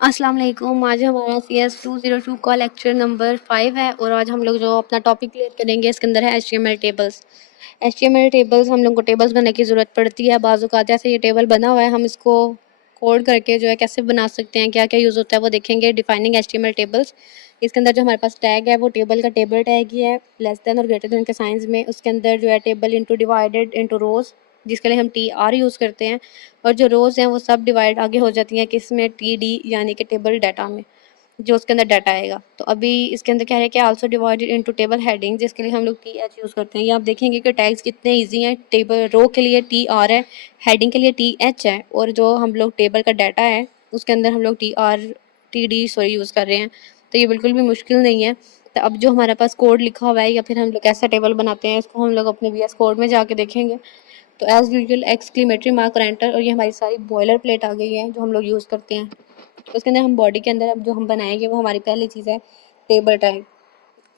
अस्सलाम वालेकुम। आज हमारा CS 202 का लेक्चर नंबर 5 है और आज हम लोग जो अपना टॉपिक क्लियर करेंगे इसके अंदर है HTML टेबल्स। HTML टेबल्स हम लोग को टेबल्स बनाने की ज़रूरत पड़ती है। बाज़ औक़ात ऐसे ये टेबल बना हुआ है, हम इसको कोड करके जो है कैसे बना सकते हैं, क्या क्या यूज़ होता है वो देखेंगे। डिफाइनिंग HTML टेबल्स, इसके अंदर जो हमारे पास टैग है वो टेबल का टेबल टैग ही है, लेस देन और ग्रेटर देन के साइंस में। उसके अंदर जो है टेबल इंटू डिवाइडेड इंटू रोज़, जिसके लिए हम TR यूज़ करते हैं। और जो रोज़ हैं वो सब डिवाइड आगे हो जाती हैं किस में, TD यानी कि टेबल डाटा में, जो उसके अंदर डाटा आएगा। तो अभी इसके अंदर क्या है कि also divided into table heading, जिसके लिए हम लोग TH यूज़ करते हैं। ये आप देखेंगे कि टैग्स कितने इजी हैं। टेबल रो के लिए TR है, हेडिंग के लिए TH है, और जो हम लोग टेबल का डाटा है उसके अंदर हम लोग TD यूज़ कर रहे हैं। तो ये बिल्कुल भी मुश्किल नहीं है। तो अब जो हमारे पास कोड लिखा हुआ है या फिर हम लोग कैसा टेबल बनाते हैं, इसको हम लोग अपने VS कोड में जाके देखेंगे। तो एज़ यूजुअल एक्सक्लेमेटरी मार्क और एंटर, और ये हमारी सारी बॉयलर प्लेट आ गई है जो हम लोग यूज़ करते हैं। तो उसके अंदर हम बॉडी के अंदर अब जो हम बनाएंगे वो हमारी पहली चीज़ है टेबल टैग।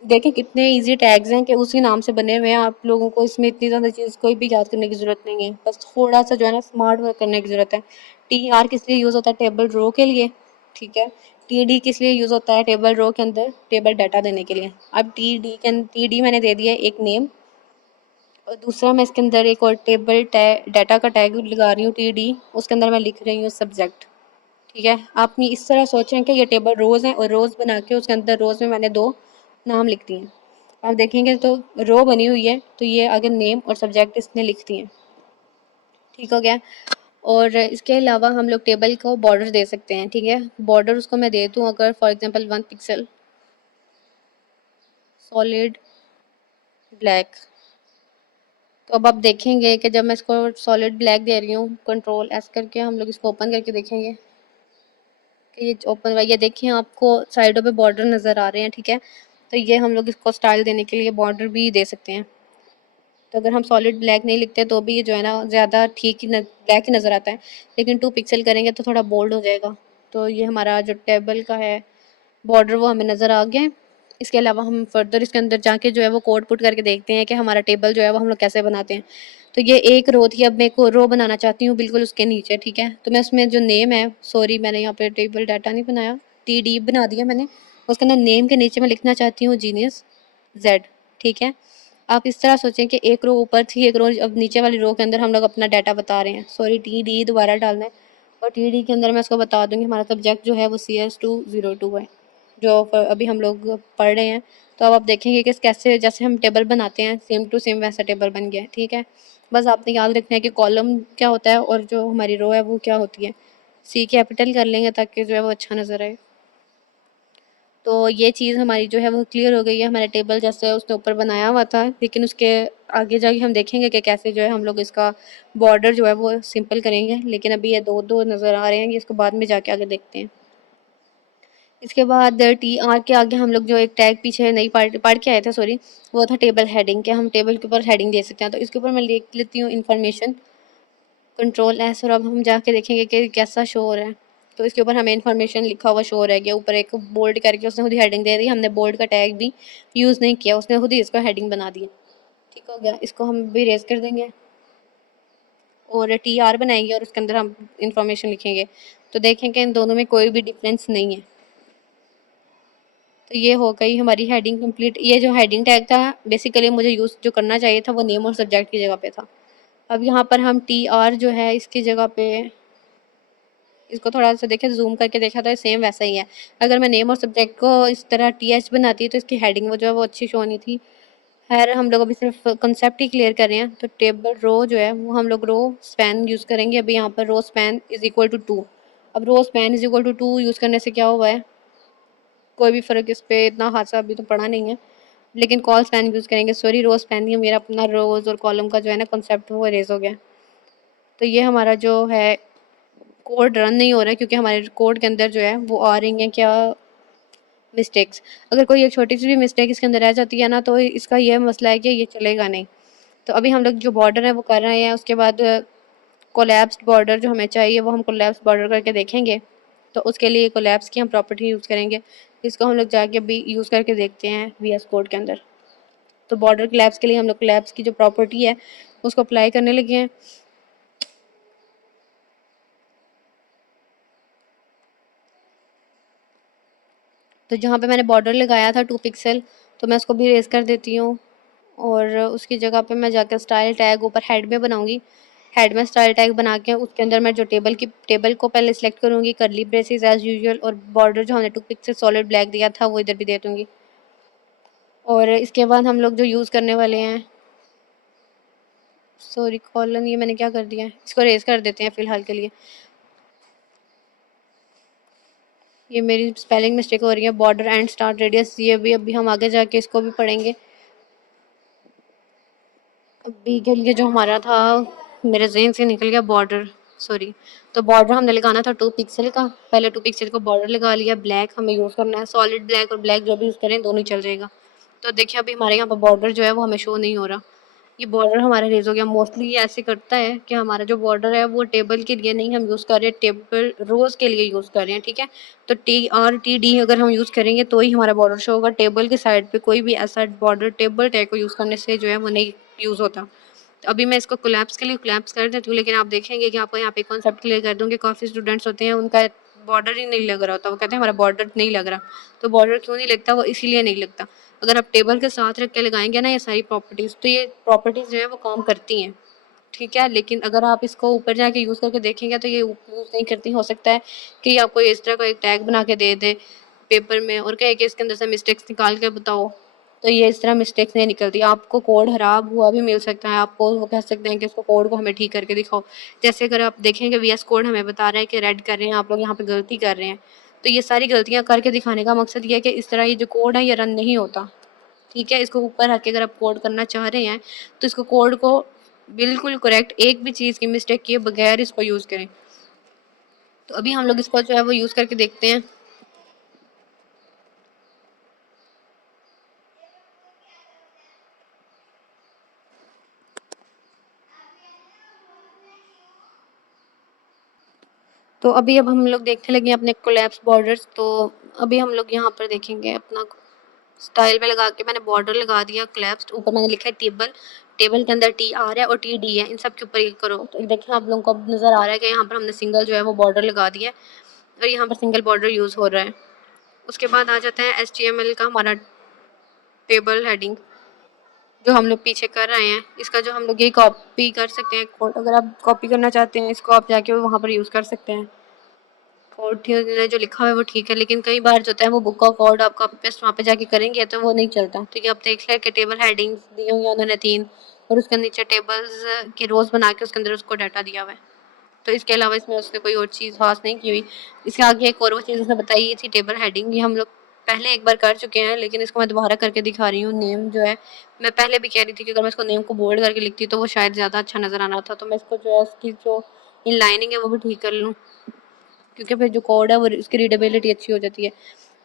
देखें कितने इजी टैग्स हैं कि उसी नाम से बने हुए हैं। आप लोगों को इसमें इतनी ज़्यादा चीज़ कोई भी याद करने की ज़रूरत नहीं है, बस थोड़ा सा जो है ना स्मार्ट वर्क करने की ज़रूरत है। TR किस लिए यूज़ होता है? टेबल रो के लिए, ठीक है। TD किस लिए यूज़ होता है? टेबल रो के अंदर टेबल डाटा देने के लिए। अब TD मैंने दे दिया एक नेम, और दूसरा मैं इसके अंदर एक और टेबल डाटा का टैग लगा रही हूँ TD, उसके अंदर मैं लिख रही हूँ सब्जेक्ट, ठीक है। आप इस तरह सोचें कि ये टेबल रोज़ हैं और रोज़ बना के उसके अंदर रोज़ में मैंने 2 नाम लिख दिए हैं। आप देखेंगे तो रो बनी हुई है, तो ये अगर नेम और सब्जेक्ट इसने लिख दिए, ठीक हो गया। और इसके अलावा हम लोग टेबल को बॉर्डर दे सकते हैं, ठीक है। बॉर्डर उसको मैं दे दूँ अगर for example 1 pixel solid black. तो अब आप देखेंगे कि जब मैं इसको सॉलिड ब्लैक दे रही हूँ, Ctrl+S करके हम लोग इसको ओपन करके देखेंगे कि ये ओपन हुआ। ये देखिए आपको साइडों पे बॉर्डर नज़र आ रहे हैं, ठीक है। तो ये हम लोग इसको स्टाइल देने के लिए बॉर्डर भी दे सकते हैं। तो अगर हम सॉलिड ब्लैक नहीं लिखते तो भी ये जो है ना ज़्यादा ठीक ही ब्लैक ही नज़र आता है, लेकिन 2 पिक्सल करेंगे तो थोड़ा बोल्ड हो जाएगा। तो ये हमारा जो टेबल का है बॉर्डर वो हमें नज़र आ गया है। इसके अलावा हम फर्दर इसके अंदर जाके जो है वो कोड पुट करके देखते हैं कि हमारा टेबल जो है वो हम लोग कैसे बनाते हैं। तो ये एक रो थी, अब मैं एक रो बनाना चाहती हूँ बिल्कुल उसके नीचे, ठीक है। तो मैं उसमें जो नेम है, सॉरी मैंने यहाँ पे टेबल डाटा नहीं बनाया, TD बना दिया मैंने। उसके अंदर नेम के नीचे मैं लिखना चाहती हूँ जीनियस Z, ठीक है। आप इस तरह सोचें कि एक रो ऊपर थी, एक रो अब नीचे वाली रो के अंदर हम लोग अपना डाटा बता रहे हैं। सॉरी TD दोबारा डालना है, और TD के अंदर मैं उसको बता दूँगी हमारा सब्जेक्ट जो है वो CS 202 है, जो अभी हम लोग पढ़ रहे हैं। तो अब आप देखेंगे कि कैसे जैसे हम टेबल बनाते हैं सेम टू सेम वैसा टेबल बन गया है, ठीक है। बस आपने याद रखना है कि कॉलम क्या होता है और जो हमारी रो है वो क्या होती है। C कैपिटल कर लेंगे ताकि जो है वो अच्छा नज़र आए। तो ये चीज़ हमारी जो है वो क्लियर हो गई है। हमारा टेबल जैसे उसने ऊपर बनाया हुआ था, लेकिन उसके आगे जाके हम देखेंगे कि कैसे जो है हम लोग इसका बॉर्डर जो है वो सिंपल करेंगे। लेकिन अभी ये 2-2 नज़र आ रहे हैं, ये इसको बाद में जाके आगे देखते हैं। इसके बाद TR के आगे हम लोग जो एक टैग पीछे नहीं पढ़ के आए थे, सॉरी, वो था टेबल हेडिंग के। हम टेबल के ऊपर हेडिंग दे सकते हैं। तो इसके ऊपर मैं लिख लेती हूँ इन्फॉर्मेशन, Ctrl+S, और अब हम जाके देखेंगे कि कैसा शो हो रहा है। तो इसके ऊपर हमें इन्फॉर्मेशन लिखा हुआ शो हो रहा है। ऊपर एक बोल्ड करके उसने खुद ही हेडिंग दे दी, हमने बोल्ड का टैग भी यूज़ नहीं किया, उसने खुद ही इसको हेडिंग बना दी। ठीक हो गया। इसको हम भी रेज कर देंगे और TR बनाएंगे और उसके अंदर हम इंफॉर्मेशन लिखेंगे। तो देखेंगे इन दोनों में कोई भी डिफरेंस नहीं है। तो ये हो गई हमारी हेडिंग कंप्लीट। ये जो हेडिंग टैग था बेसिकली मुझे यूज़ जो करना चाहिए था वो नेम और सब्जेक्ट की जगह पे था। अब यहाँ पर हम TR जो है इसकी जगह पे इसको थोड़ा सा देखें, जूम करके देखा तो सेम वैसा ही है। अगर मैं नेम और सब्जेक्ट को इस तरह TH बनाती तो इसकी हेडिंग वो जो है वो अच्छी शो नहीं थी। खैर हम लोग अभी सिर्फ कंसेप्ट ही क्लियर कर रहे हैं। तो टेबल रो जो है वो हम लोग रो स्पैन यूज़ करेंगे। अभी यहाँ पर row span is equal to 2। अब row span is equal to 2 use करने से क्या हुआ है, कोई भी फ़र्क इस पे इतना खासा अभी तो पड़ा नहीं है, लेकिन कॉल स्पैन यूज़ करेंगे। सॉरी, रो स्पैन नहीं, मेरा अपना रोज़ और कॉलम का जो है ना कंसेप्ट वो इरेज हो गया। तो ये हमारा जो है कोड रन नहीं हो रहा है क्योंकि हमारे कोड के अंदर जो है वो आ रही हैं क्या, मिस्टेक्स। अगर कोई एक छोटी सी भी मिस्टेक इसके अंदर रह जाती है ना तो इसका ये मसला है कि ये चलेगा नहीं। तो अभी हम लोग जो बॉर्डर है वो कर रहे हैं। उसके बाद कोलैप्स्ड बॉर्डर जो हमें चाहिए वो हम कोलैप्स बॉर्डर करके देखेंगे। तो उसके लिए कोलैप्स की हम प्रॉपर्टी यूज़ करेंगे। इसको हम लोग जाके अभी यूज़ करके देखते हैं VS कोड के अंदर। तो बॉर्डर कोलैप्स के लिए हम लोग कोलैप्स की जो प्रॉपर्टी है उसको अप्लाई करने लगे हैं। तो जहाँ पे मैंने बॉर्डर लगाया था 2 पिक्सल, तो मैं उसको भी इरेज़ कर देती हूँ। और उसकी जगह पे मैं जाकर स्टाइल टैग ऊपर हेड में बनाऊँगी। हेड में स्टाइल टैग बना के उसके अंदर मैं जो टेबल को पहले सिलेक्ट करूँगी, कर्ली ब्रेसेस एज़ यूजुअल, और बॉर्डर जो हमने 2 पिक्सल सॉलिड ब्लैक दिया था वो इधर भी दे दूँगी। और इसके बाद हम लोग जो यूज़ करने वाले हैं, सॉरी कॉलन, ये मैंने क्या कर दिया है, इसको रेज़ कर देते हैं फ़िलहाल के लिए। ये मेरी स्पेलिंग मिस्टेक हो रही है, बॉर्डर एंड स्टार्ट रेडियस, ये भी अभी हम आगे जाके इसको भी पढ़ेंगे। अभी के लिए जो हमारा था, मेरे ज़हन से निकल गया बॉर्डर, सॉरी। तो बॉर्डर हमने लगाना था 2 पिक्सल का, पहले 2 पिक्सल का बॉर्डर लगा लिया। ब्लैक हमें यूज़ करना है, सॉलिड ब्लैक और ब्लैक जो भी यूज़ करें दोनों ही चल जाएगा। तो देखिए अभी हमारे यहाँ पर बॉर्डर जो है वो हमें शो नहीं हो रहा। ये बॉर्डर हमारा रेज़ हो गया। मोस्टली ये ऐसे करता है कि हमारा जो बॉर्डर है वो टेबल के लिए नहीं हम यूज़ कर रहे हैं, टेबल रोज़ के लिए यूज़ कर रहे हैं, ठीक है। तो TRTD अगर हम यूज़ करेंगे तो ही हमारा बॉर्डर शो होगा। टेबल के साइड पे कोई भी ऐसा बॉर्डर टेबल टैग को यूज़ करने से जो है वो नहीं यूज़ होता। तो अभी मैं इसको कोलैप्स के लिए कोलैप्स कर देती हूँ, लेकिन आप देखेंगे कि आपको यहाँ पे कॉन्सेप्ट क्लियर कर दूँ कि काफ़ी स्टूडेंट्स होते हैं उनका बॉर्डर ही नहीं लग रहा होता। वो कहते हैं हमारा बॉर्डर नहीं लग रहा। तो बॉर्डर क्यों नहीं लगता, वो इसीलिए नहीं लगता। अगर आप टेबल के साथ रख के लगाएंगे ना ये सारी प्रॉपर्टीज़, तो ये प्रॉपर्टीज़ जो है वो काम करती हैं, ठीक है। लेकिन अगर आप इसको ऊपर जाके यूज़ करके देखेंगे तो ये यूज़ नहीं करती। हो सकता है कि आपको इस तरह का एक टैग बना के दे दे पेपर में और कहे कि इसके अंदर से मिस्टेक्स निकाल के बताओ, तो ये इस तरह मिस्टेक्स नहीं निकलती। आपको कोड ख़राब हुआ भी मिल सकता है, आपको वो कह सकते हैं कि इसको कोड को हमें ठीक करके दिखाओ। जैसे अगर आप देखेंगे VS कोड हमें बता रहा है कि रेड कर रहे हैं, आप लोग यहाँ पे गलती कर रहे हैं, तो ये सारी गलतियाँ करके दिखाने का मकसद ये है कि इस तरह ये जो कोड है ये रन नहीं होता, ठीक है। इसको ऊपर रख के अगर आप कोड करना चाह रहे हैं तो इसको कोड को बिल्कुल करेक्ट, एक भी चीज़ की मिस्टेक किए बगैर इसको यूज़ करें। तो अभी हम लोग इसको जो है वो यूज़ करके देखते हैं। तो अभी अब हम लोग देखने लगे हैं अपने कोलैप्स बॉर्डर्स। तो अभी हम लोग यहाँ पर देखेंगे अपना स्टाइल में लगा के मैंने बॉर्डर लगा दिया कोलैप्स्ड। ऊपर मैंने लिखा है टेबल, टेबल के अंदर TR है और TD है, इन सब के ऊपर क्लिक करो। तो देखिए आप लोगों को अब नज़र आ रहा है कि यहाँ पर हमने सिंगल जो है वो बॉर्डर लगा दिया है और यहाँ पर सिंगल बॉर्डर यूज़ हो रहा है। उसके बाद आ जाता है HTML का हमारा टेबल हेडिंग जो हम लोग पीछे कर रहे हैं। इसका जो हम लोग ये कॉपी कर सकते हैं कोड, अगर आप कॉपी करना चाहते हैं इसको आप जाके वहाँ पर यूज़ कर सकते हैं। कोड जो लिखा हुआ है वो ठीक है, लेकिन कई बार जो होता है वो बुक का कोड आप कॉपी पेस्ट वहाँ पे जाके करेंगे तो वो नहीं चलता। तो ये आप देख लें कि टेबल हेडिंग्स दी हुई हैं उन्होंने 3 और उसके नीचे टेबल्स के रोज़ बना के उसके अंदर उसको डाटा दिया हुआ है। तो इसके अलावा इसमें उसने कोई और चीज़ ख़ास नहीं की हुई। इसके आगे एक और वो चीज़ उसने बताई ये थी टेबल हेडिंग। ये हम लोग पहले एक बार कर चुके हैं, लेकिन इसको मैं दोबारा करके दिखा रही हूँ। नेम जो है, मैं पहले भी कह रही थी कि अगर मैं इसको नेम को बोल्ड करके लिखती तो वो शायद ज़्यादा अच्छा नज़र आना था। तो मैं इसको जो है इसकी जो इन लाइनिंग है वो भी ठीक कर लूँ, क्योंकि फिर जो कोड है वो उसकी रीडेबिलिटी अच्छी हो जाती है।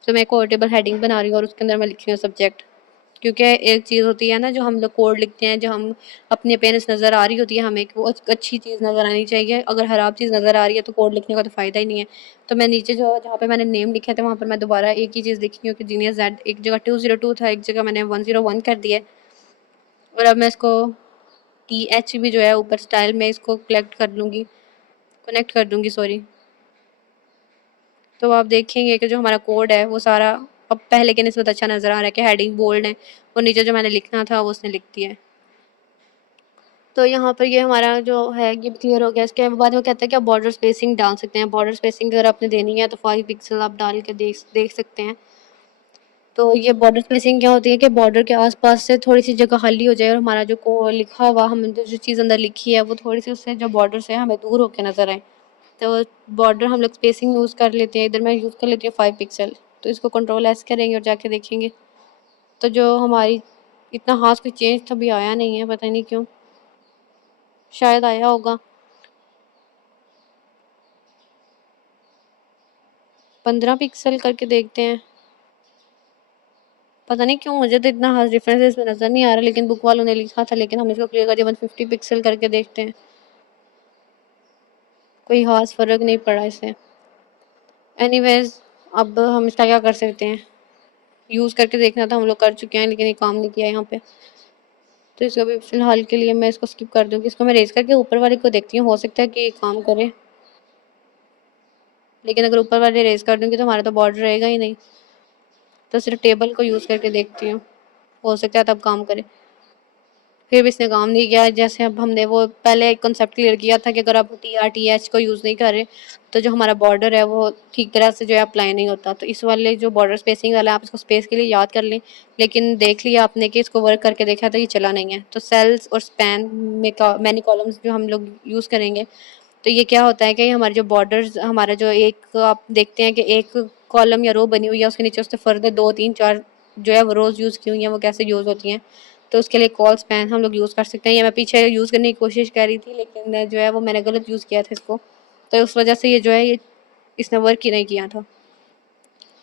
तो मैं एक और टेबल हेडिंग बना रही हूँ और उसके अंदर मैं लिख रही हूँ सब्जेक्ट, क्योंकि एक चीज़ होती है ना जो हम लोग कोड लिखते हैं, जो हम अपने पेरेंट्स नज़र आ रही होती है हमें कि वो अच्छी चीज़ नज़र आनी चाहिए। अगर ख़राब चीज़ नज़र आ रही है तो कोड लिखने का तो फ़ायदा ही नहीं है। तो मैं नीचे जो जहाँ पे मैंने नेम लिखा था वहाँ पर मैं दोबारा एक ही चीज़ लिखी हूँ कि जीनियर Z, एक जगह 202 था, एक जगह मैंने 101 कर दिया है। और अब मैं इसको TH भी जो है ऊपर स्टाइल में इसको कनेक्ट कर दूँगी, सॉरी। तो आप देखेंगे कि जो हमारा कोड है वो सारा अब पहले के निस्बत अच्छा नज़र आ रहा है कि हेडिंग बोल्ड है और नीचे जो मैंने लिखना था वो उसने लिख दिया है। तो यहाँ पर ये हमारा जो है ये क्लियर हो गया। इसके बाद वो कहता है कि आप बॉर्डर स्पेसिंग डाल सकते हैं। बॉर्डर स्पेसिंग अगर आपने देनी है तो 5 पिक्सल आप डाल के देख सकते हैं। तो ये बॉर्डर स्पेसिंग क्या होती है कि बॉर्डर के आसपास से थोड़ी सी जगह खाली हो जाए और हमारा जो को लिखा हुआ हम जो चीज़ अंदर लिखी है वो थोड़ी सी उससे जो बॉर्डर से हमें दूर होकर नज़र आए। तो बॉर्डर हम लोग स्पेसिंग यूज़ कर लेते हैं। इधर मैं यूज़ कर लेती हूँ 5 पिक्सल। तो इसको कंट्रोल S करेंगे और जाके देखेंगे तो जो हमारी इतना ख़ास कोई चेंज तो अभी आया नहीं है, पता नहीं क्यों, शायद आया होगा। 15 पिक्सल करके देखते हैं। पता नहीं क्यों मुझे तो इतना ख़ास डिफरेंस इसमें नज़र नहीं आ रहा, लेकिन बुक वालों ने लिखा था, लेकिन हम इसको क्लियर कर दिया। 150 पिक्सल करके देखते हैं, कोई ख़ास फ़र्क नहीं पड़ा इससे। एनीवेज़ अब हम इसका क्या कर सकते हैं, यूज़ करके देखना था, हम लोग कर चुके हैं लेकिन ये काम नहीं किया यहाँ पे। तो इसको अभी फ़िलहाल के लिए मैं इसको स्किप कर दूँगी। इसको मैं रेज़ करके ऊपर वाले को देखती हूँ, हो सकता है कि ये काम करे। लेकिन अगर ऊपर वाले रेज़ कर दूँगी तो हमारा तो बॉर्डर रहेगा ही नहीं। तो सिर्फ टेबल को यूज़ करके देखती हूँ, हो सकता है तब काम करे। फिर भी इसने काम नहीं किया। जैसे अब हमने वो पहले एक कॉन्सेप्ट क्लियर किया था कि अगर आप TR TH को यूज़ नहीं कर रहे तो जो हमारा बॉर्डर है वो ठीक तरह से जो है अप्लाई नहीं होता। तो इस वाले जो बॉर्डर स्पेसिंग वाला है आप इसको स्पेस के लिए याद कर लें, लेकिन देख लिया आपने कि इसको वर्क करके देखा तो ये चला नहीं है। तो सेल्स और स्पैन में मैनी कॉलम्स जो हम लोग यूज़ करेंगे, तो ये क्या होता है कि हमारे जो बॉर्डर्स हमारा जो एक आप देखते हैं कि एक कॉलम या रो बनी हुई है, उसके नीचे उससे फर्दर 2 3 4 जो है वो रोज़ यूज़ की हुई हैं, वो कैसे यूज़ होती हैं। तो उसके लिए कॉल स्पैन हम लोग यूज़ कर सकते हैं। ये मैं पीछे यूज़ करने की कोशिश कर रही थी, लेकिन जो है वो मैंने गलत यूज़ किया था इसको, तो उस वजह से ये जो है ये इसने वर्क ही नहीं किया था।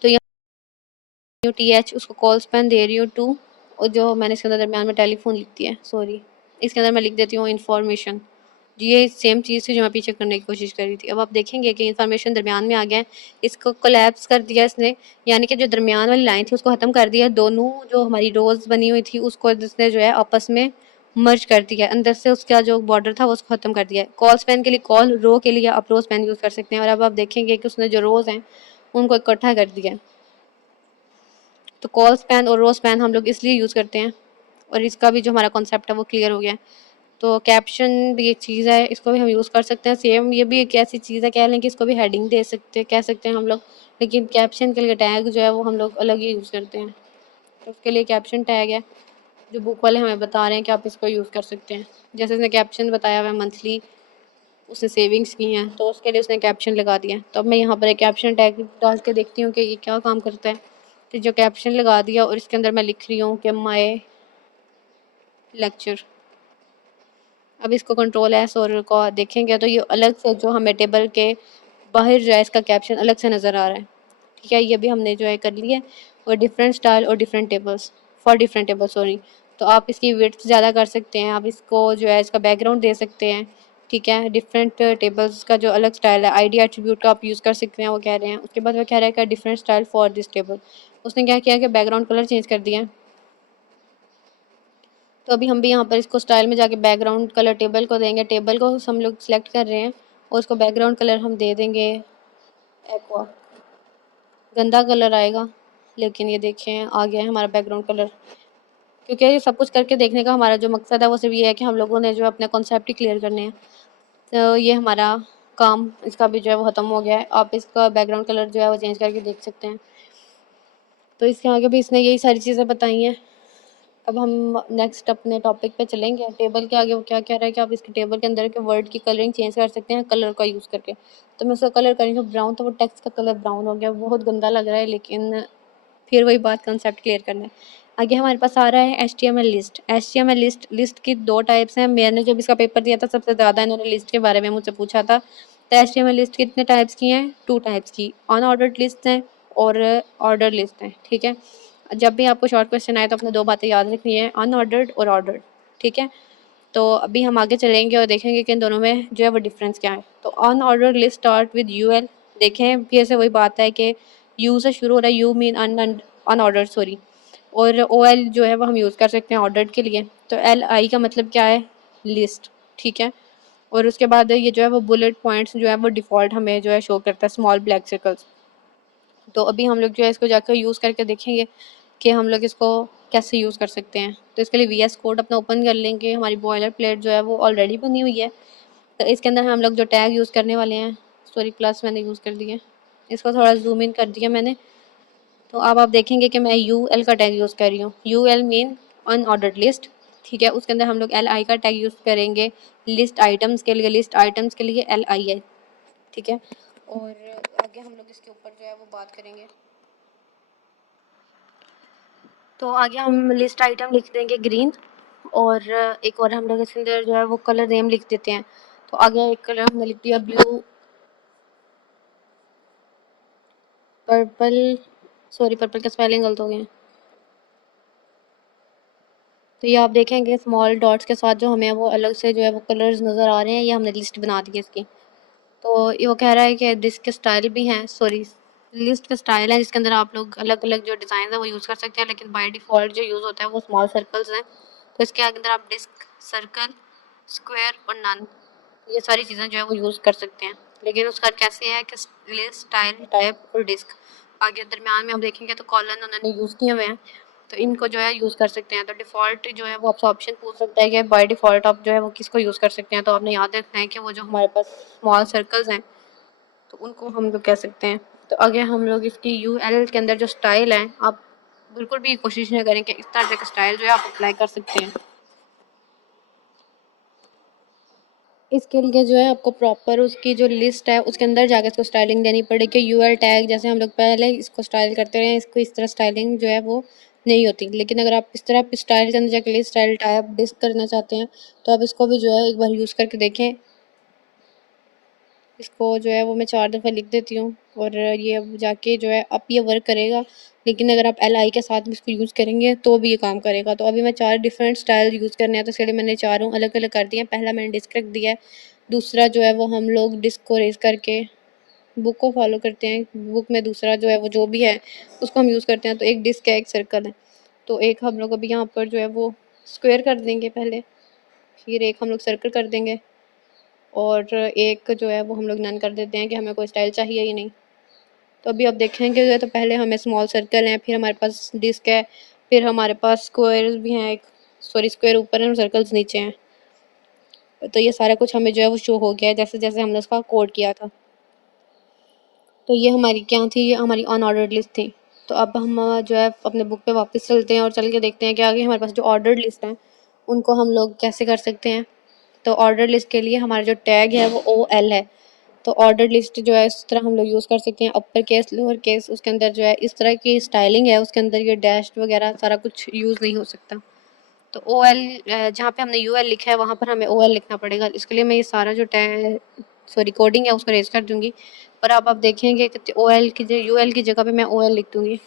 तो TH उसको कॉल स्पैन दे रही हूँ 2, और जो मैंने इसके अंदर दरमियान में टेलीफोन लिख दिया है, सॉरी, इसके अंदर मैं लिख देती हूँ इन्फॉर्मेशन। ये सेम चीज़ थी जो मैं पीछे करने की कोशिश कर रही थी। अब आप देखेंगे कि इन्फॉर्मेशन दरमियान में आ गया है, इसको कोलैप्स कर दिया इसने, यानी कि जो दरमियान वाली लाइन थी उसको ख़त्म कर दिया। दोनों जो हमारी रोज़ बनी हुई थी उसको इसने जो है आपस में मर्ज कर दिया, अंदर से उसका जो बॉर्डर था वो उसको ख़त्म कर दिया। कॉल स्पैन के लिए कॉल, रो के लिए आप रो स्पैन यूज़ कर सकते हैं। और अब आप देखेंगे कि उसने जो रोज़ हैं उनको इकट्ठा कर दिया। तो कॉल स्पैन और रो स्पैन हम लोग इसलिए यूज़ करते हैं, और इसका भी जो हमारा कॉन्सेप्ट है वो क्लियर हो गया है। तो कैप्शन भी एक चीज़ है, इसको भी हम यूज़ कर सकते हैं। सेम ये भी एक ऐसी चीज़ है, कह लें कि इसको भी हेडिंग दे सकते कह सकते हैं हम लोग, लेकिन कैप्शन के लिए टैग जो है वो हम लोग अलग ही यूज़ करते हैं। तो उसके लिए कैप्शन टैग है, जो बुक वाले हमें बता रहे हैं कि आप इसको यूज़ कर सकते हैं। जैसे उसने कैप्शन बताया हुआ है मंथली उसने सेविंग्स की हैं, तो उसके लिए उसने कैप्शन लगा दिया है। तो अब मैं यहाँ पर एक कैप्शन टैग डाल के देखती हूँ कि ये क्या काम करता है। तो जो कैप्शन लगा दिया और इसके अंदर मैं लिख रही हूँ कि माय लेक्चर। अब इसको कंट्रोल S और को देखेंगे तो ये अलग से जो हमें टेबल के बाहर जो है इसका कैप्शन अलग से नज़र आ रहा है। ठीक है, ये भी हमने जो है कर लिया है। और डिफरेंट स्टाइल और different tables for different table, sorry. तो आप इसकी विड्थ ज़्यादा कर सकते हैं, आप इसको जो है इसका बैकग्राउंड दे सकते हैं। ठीक है, डिफरेंट टेबल्स का जो अलग स्टाइल है, ID एट्रीब्यूट का आप यूज़ कर सकते हैं, वो कह रहे हैं। उसके बाद वो कह रहा है कि different style for this table. उसने क्या किया कि बैकग्राउंड कलर चेंज कर दिया। तो अभी हम भी यहाँ पर इसको स्टाइल में जाके बैकग्राउंड कलर टेबल को देंगे। टेबल को हम लोग सिलेक्ट कर रहे हैं और उसको बैकग्राउंड कलर हम दे देंगे एक्वा। गंदा कलर आएगा, लेकिन ये देखें आ गया है हमारा बैकग्राउंड कलर। क्योंकि ये सब कुछ करके देखने का हमारा जो मकसद है वो सिर्फ ये है कि हम लोगों ने जो अपने कॉन्सेप्ट ही क्लियर करने हैं। तो ये हमारा काम इसका भी जो है वो ख़त्म हो गया है। आप इसका बैकग्राउंड कलर जो है वो चेंज करके देख सकते हैं। तो इसके आगे भी इसने यही सारी चीज़ें बताई हैं। अब हम नेक्स्ट अपने टॉपिक पे चलेंगे। टेबल के आगे वो क्या कह रहा है कि आप इसके टेबल के अंदर के वर्ड की कलरिंग चेंज कर सकते हैं कलर का यूज़ करके। तो मैं उसका कलर करी हूँ ब्राउन, तो वो टेक्स्ट का कलर ब्राउन हो गया, बहुत गंदा लग रहा है, लेकिन फिर वही बात, कंसेप्ट क्लियर करना है। आगे हमारे पास आ रहा है HTML लिस्ट। HTML लिस्ट की 2 टाइप्स हैं। मैंने जब इसका पेपर दिया था सबसे ज़्यादा इन्होंने लिस्ट के बारे में मुझसे पूछा था। तो HTML लिस्ट कितने टाइप्स की हैं? 2 टाइप्स की, अनऑर्डर्ड लिस्ट हैं और ऑर्डर लिस्ट हैं। ठीक है, जब भी आपको शॉर्ट क्वेश्चन आए तो अपने 2 बातें याद रखनी है, अनऑर्डर्ड और ऑर्डर्ड। ठीक है, तो अभी हम आगे चलेंगे और देखेंगे कि इन दोनों में जो है वो डिफरेंस क्या है। तो unordered list start with UL। देखें फिर से वही बात है कि यू से शुरू हो रहा है, यू मीन अनऑर्डर्ड, सॉरी। और OL जो है वो हम यूज़ कर सकते हैं ऑर्डर्ड के लिए। तो LI का मतलब क्या है? लिस्ट। ठीक है, और उसके बाद ये जो है वो बुलेट पॉइंट्स जो है वो डिफ़ॉल्ट हमें जो है शो करता है, स्मॉल ब्लैक सर्कल्स। तो अभी हम लोग जो है इसको जाकर यूज़ करके देखेंगे कि हम लोग इसको कैसे यूज़ कर सकते हैं। तो इसके लिए VS कोड अपना ओपन कर लेंगे। हमारी बॉयलर प्लेट जो है वो ऑलरेडी बनी हुई है। तो इसके अंदर हम लोग जो टैग यूज़ करने वाले हैं, सॉरी प्लस मैंने यूज़ कर दिया, इसको थोड़ा जूम इन कर दिया मैंने। तो अब आप देखेंगे कि मैं UL का टैग यूज़ कर रही हूँ। UL mean unordered list. ठीक है, उसके अंदर हम लोग LI का टैग यूज़ करेंगे लिस्ट आइटम्स के लिए। लिस्ट आइटम्स के लिए LI है। ठीक है, और आगे हम लोग इसके ऊपर जो है वो बात करेंगे। तो आगे हम लिस्ट आइटम लिख देंगे ग्रीन, और एक और हम लोग इसके अंदर जो है वो कलर नेम लिख देते हैं। तो आगे एक कलर हमने लिख दिया ब्लू, पर्पल, सॉरी पर्पल का स्पेलिंग गलत हो गया। तो ये आप देखेंगे स्मॉल डॉट्स के साथ जो हमें वो अलग से जो है वो कलर्स नज़र आ रहे हैं, ये हमने लिस्ट बना दी है इसकी। तो ये वो कह रहा है कि डिस्क के स्टाइल भी हैं, सॉरी लिस्ट के स्टाइल हैं जिसके अंदर आप लोग अलग अलग जो डिज़ाइन है वो यूज़ कर सकते हैं, लेकिन बाय डिफ़ॉल्ट जो यूज़ होता है वो स्मॉल सर्कल्स हैं। तो इसके अंदर आप डिस्क, सर्कल, स्क्वायर और नन, ये सारी चीज़ें जो है वो यूज़ कर सकते हैं। लेकिन उसका कैसे है कि लिस्ट, स्टाइल, टाइप और डिस्क। आगे दरमियान में हम देखेंगे तो कॉलन उन्होंने यूज़ किए हुए हैं, तो इनको जो है यूज़ कर सकते हैं। तो डिफ़ॉल्ट जो है वो आपसे ऑप्शन पूछ सकता है कि बाय डिफ़ॉल्ट आप जो है वो किसको यूज़ कर सकते हैं। तो आपने याद रखना है कि वो जो हमारे पास स्मॉल सर्कल्स हैं तो उनको हम लोग कह सकते हैं। तो आगे हम लोग इसकी यूएल के अंदर जो स्टाइल है, आप बिल्कुल भी कोशिश नहीं करें कि इस तरह का स्टाइल जो है आप अप्लाई कर सकते हैं। इसके लिए जो है आपको प्रॉपर उसकी जो लिस्ट है उसके अंदर जाकर इसको स्टाइलिंग देनी पड़ेगी। यूएल टैग जैसे हम लोग पहले इसको स्टाइल करते रहे, इसको इस तरह स्टाइलिंग जो है वो नहीं होती। लेकिन अगर आप इस तरह स्टाइल के अंदर जाकर स्टाइल टाइप डिस्क करना चाहते हैं तो आप इसको भी जो है एक बार यूज़ करके देखें। इसको जो है वो मैं 4 दफ़ा लिख देती हूँ और ये अब जाके जो है अब ये वर्क करेगा। लेकिन अगर आप एल आई के साथ भी इसको यूज़ करेंगे तो भी ये काम करेगा। तो अभी मैं 4 डिफरेंट स्टाइल यूज़ करने हैं तो इसके लिए मैंने चारों अलग अलग कर दिए हैं। पहला मैंने डिस्क रख दिया है, दूसरा जो है वो हम लोग डिस्क को रेज करके बुक को फॉलो करते हैं। बुक में दूसरा जो है वो जो भी है उसको हम यूज़ करते हैं। तो एक डिस्क है, एक सर्कल है। तो एक हम लोग अभी यहाँ पर जो है वो स्क्वायर कर देंगे पहले, फिर एक हम लोग सर्कल कर देंगे और एक जो है वो हम लोग नन कर देते हैं कि हमें कोई स्टाइल चाहिए ही नहीं। तो अभी आप देखेंगे तो पहले हमें स्मॉल सर्कल हैं, फिर हमारे पास डिस्क है, फिर हमारे पास स्क्वायर्स भी हैं, एक सॉरी स्क्वायर ऊपर है और सर्कल्स नीचे हैं। तो ये सारा कुछ हमें जो है वो शो हो गया है जैसे जैसे हमने उसका कोड किया था। तो ये हमारी क्या थी, ये हमारी अनऑर्डर्ड लिस्ट थी। तो अब हम जो है अपने बुक पे वापस चलते हैं और चल के देखते हैं कि आगे हमारे पास जो ऑर्डर्ड लिस्ट है उनको हम लोग कैसे कर सकते हैं। तो ऑर्डर लिस्ट के लिए हमारा जो टैग है वो ओ एल है। तो ऑर्डर लिस्ट जो है इस तरह हम लोग यूज़ कर सकते हैं, अपर केस लोअर केस, उसके अंदर जो है इस तरह की स्टाइलिंग है, उसके अंदर ये डैश वगैरह सारा कुछ यूज़ नहीं हो सकता। तो ओ एल जहाँ पे हमने यू एल लिखा है वहाँ पर हमें ओ एल लिखना पड़ेगा। इसके लिए मैं ये सारा जो सॉरी कोडिंग है उसको रेज कर दूंगी। पर अब आप देखेंगे कि ओ एल की यू एल की जगह पे मैं ओ एल लिख दूंगी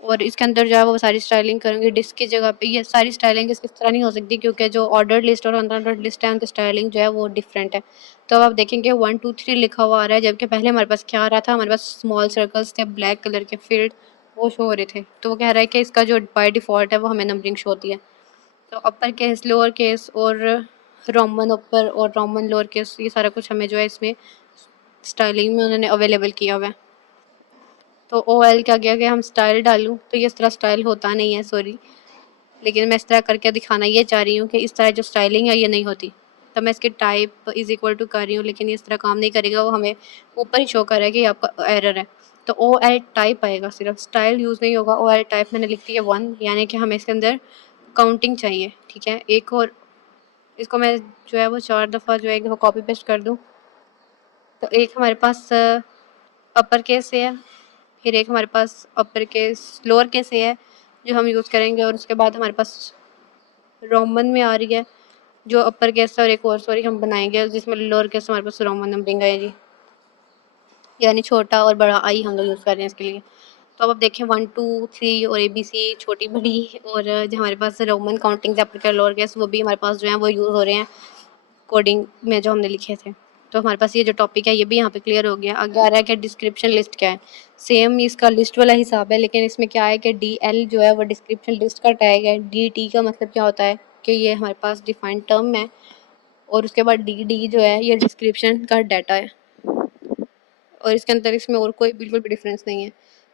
और इसके अंदर जो है वो सारी स्टाइलिंग करूँगी। डिस्क की जगह पे ये सारी स्टाइलिंग इस तरह नहीं हो सकती क्योंकि जो ऑर्डर्ड लिस्ट और अनऑर्डर्ड लिस्ट है उनकी स्टाइलिंग जो है वो डिफरेंट है। तो अब आप देखेंगे 1 2 3 लिखा हुआ आ रहा है, जबकि पहले हमारे पास क्या आ रहा था, हमारे पास स्मॉल सर्कल्स थे ब्लैक कलर के फील्ड वो शो हो रहे थे। तो वो कह रहा है कि इसका जो बाय डिफ़ॉल्ट है वो हमें नंबरिंग शो होती है। तो अपर केस लोअर केस और रोमन अपर और रोमन लोअर केस ये सारा कुछ हमें जो है इसमें स्टाइलिंग में उन्होंने अवेलेबल किया हुआ है। तो ओ एल का आगे हम स्टाइल डालूँ तो ये इस तरह स्टाइल होता नहीं है, सॉरी। लेकिन मैं इस तरह करके दिखाना ये चाह रही हूँ कि इस तरह जो स्टाइलिंग है ये नहीं होती। तो मैं इसकी टाइप इज़ इक्वल टू कर रही हूँ, लेकिन ये इस तरह काम नहीं करेगा, वो हमें ऊपर ही शो कर रहा है कि ये आपका एरर है। तो ओ एल टाइप आएगा, सिर्फ स्टाइल यूज़ नहीं होगा। ओ एल टाइप मैंने लिख दिया 1, यानी कि हमें इसके अंदर काउंटिंग चाहिए, ठीक है। एक और इसको मैं जो है वो 4 दफ़ा जो है वो कॉपी पेस्ट कर दूँ। तो एक हमारे पास अपर केस से है, फिर एक हमारे पास अपर केस लोअर केस से है जो हम यूज़ करेंगे, और उसके बाद हमारे पास रोमन में आ रही है जो अपर केस है, और एक और सॉरी हम बनाएंगे जिसमें लोअर केस हमारे पास रोमन नंबरिंग है जी, यानी छोटा और बड़ा आई हम लोग यूज़ कर रहे हैं इसके लिए। तो अब आप देखें 1 2 3 और ए बी सी छोटी बड़ी, और जो हमारे पास रोमन काउंटिंग से अपर केस लोअर केस वो भी हमारे पास जो है वो यूज़ हो रहे हैं कोडिंग में जो हमने लिखे थे। तो हमारे पास ये जो टॉपिक है ये भी यहाँ पे क्लियर हो गया। आगे आ रहा है कि डिस्क्रिप्शन लिस्ट क्या है। सेम इसका लिस्ट वाला हिसाब है, लेकिन इसमें क्या है कि डी एल जो है वो डिस्क्रिप्शन लिस्ट का टैग है। डी टी का मतलब क्या होता है कि ये हमारे पास डिफाइंड टर्म है, और उसके बाद डी डी जो है ये डिस्क्रिप्शन का डाटा है, और इसके अंदर इसमें और कोई बिल्कुल भी डिफरेंस नहीं है।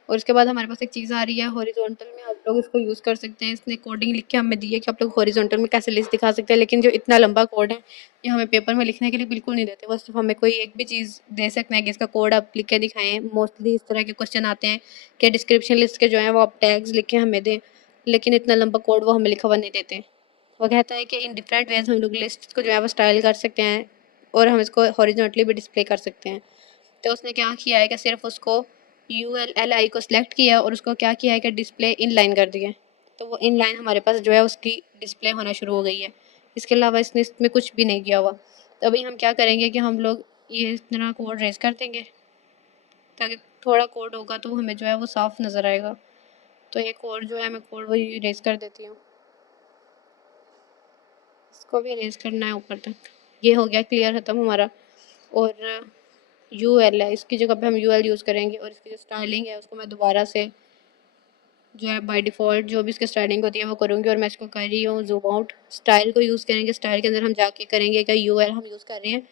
और उसके बाद हमारे पास एक चीज़ आ रही है हॉरिजॉन्टल में, आप लोग इसको यूज़ कर सकते हैं। इसने कोडिंग लिख के हमें दी है कि आप लोग हॉरिजॉन्टल में कैसे लिस्ट दिखा सकते हैं, लेकिन जो इतना लंबा कोड है ये हमें पेपर में लिखने के लिए बिल्कुल नहीं देते। वो सिर्फ हमें कोई एक भी चीज़ दे सकते हैं कि इसका कोड आप लिख के दिखाएं। मोस्टली इस तरह के क्वेश्चन आते हैं कि डिस्क्रिप्शन लिस्ट के जो है वो आप टैग्स लिख के हमें दें, लेकिन इतना लंबा कोड वो हमें लिखा हुआ नहीं देते। वो कहता है कि इन डिफरेंट वेज हम लोग लिस्ट को जो है वो स्टाइल कर सकते हैं, और हम इसको हॉरिजॉन्टली भी डिस्प्ले कर सकते हैं। तो उसने क्या किया है कि सिर्फ उसको यू एल एल आई को सिलेक्ट किया और उसको क्या किया है कि डिस्प्ले इन लाइन कर दिया। तो वो इन लाइन हमारे पास जो है उसकी डिस्प्ले होना शुरू हो गई है। इसके अलावा इसने इसमें कुछ भी नहीं किया हुआ। तो अभी हम क्या करेंगे कि हम लोग ये इतना कोड रेज कर देंगे ताकि थोड़ा कोड होगा तो हमें जो है वो साफ नज़र आएगा। तो एक और जो है मैं कोड वही रेज कर देती हूँ, इसको भी रेज करना है ऊपर तक। ये हो गया क्लियर, ख़त्म हमारा। और यू एल है, इसकी जगह पे हम यू एल यूज़ करेंगे, और इसकी जो स्टाइलिंग है उसको मैं दोबारा से जो है बाय डिफ़ॉल्ट जो भी इसकी स्टाइलिंग होती है वो करूँगी, और मैं इसको कर रही हूँ ज़ूम आउट। स्टाइल को यूज़ करेंगे, स्टाइल के अंदर हम जाके करेंगे कि यू एल हम यूज़ कर रहे हैं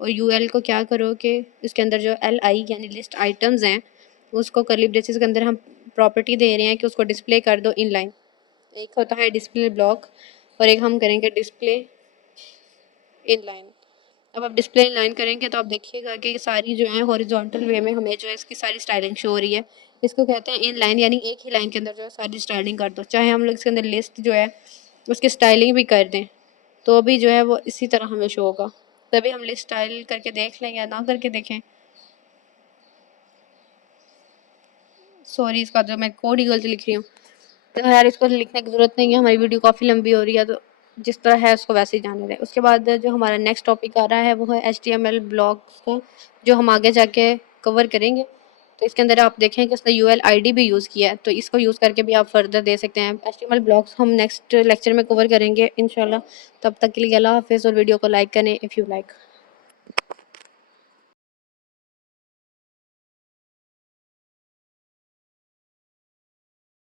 और यूएल को क्या करो कि इसके अंदर जो एल आई यानी लिस्ट आइटम्स हैं उसको करली ब्रेसेस के अंदर हम प्रॉपर्टी दे रहे हैं कि उसको डिस्प्ले कर दो इनलाइन। एक होता है डिस्प्ले ब्लॉक और एक हम करेंगे डिस्प्ले इनलाइन। अब आप डिस्प्ले इनलाइन करेंगे तो आप देखिएगा कि सारी जो है हॉरिजॉन्टल वे में हमें जो है इसकी सारी स्टाइलिंग शो हो रही है। इसको कहते हैं इनलाइन, यानी एक ही लाइन के अंदर जो है सारी स्टाइलिंग कर दो। चाहे हम लोग इसके अंदर लिस्ट जो है उसकी स्टाइलिंग भी कर दें तो भी जो है वो इसी तरह हमें शो होगा। तभी हम लिस्ट स्टाइल करके देख लें या ना करके देखें। सॉरी, इसका जो मैं कोड ही गलत लिख रही हूँ। तो यार इसको लिखने की ज़रूरत नहीं है, हमारी वीडियो काफ़ी लंबी हो रही है, तो जिस तरह है उसको वैसे ही जाने दें। उसके बाद जो हमारा नेक्स्ट टॉपिक आ रहा है वो है HTML ब्लॉक्स का, जो हम आगे जाके कवर करेंगे। तो इसके अंदर आप देखें कि उसने UL ID भी यूज़ किया है, तो इसको यूज़ करके भी आप फर्दर दे सकते हैं। HTML ब्लॉक्स हम नेक्स्ट लेक्चर में कवर करेंगे इंशाल्लाह। तब तक के लिए अल्लाह हाफ़िज़ और वीडियो को लाइक करें इफ़ यू लाइक।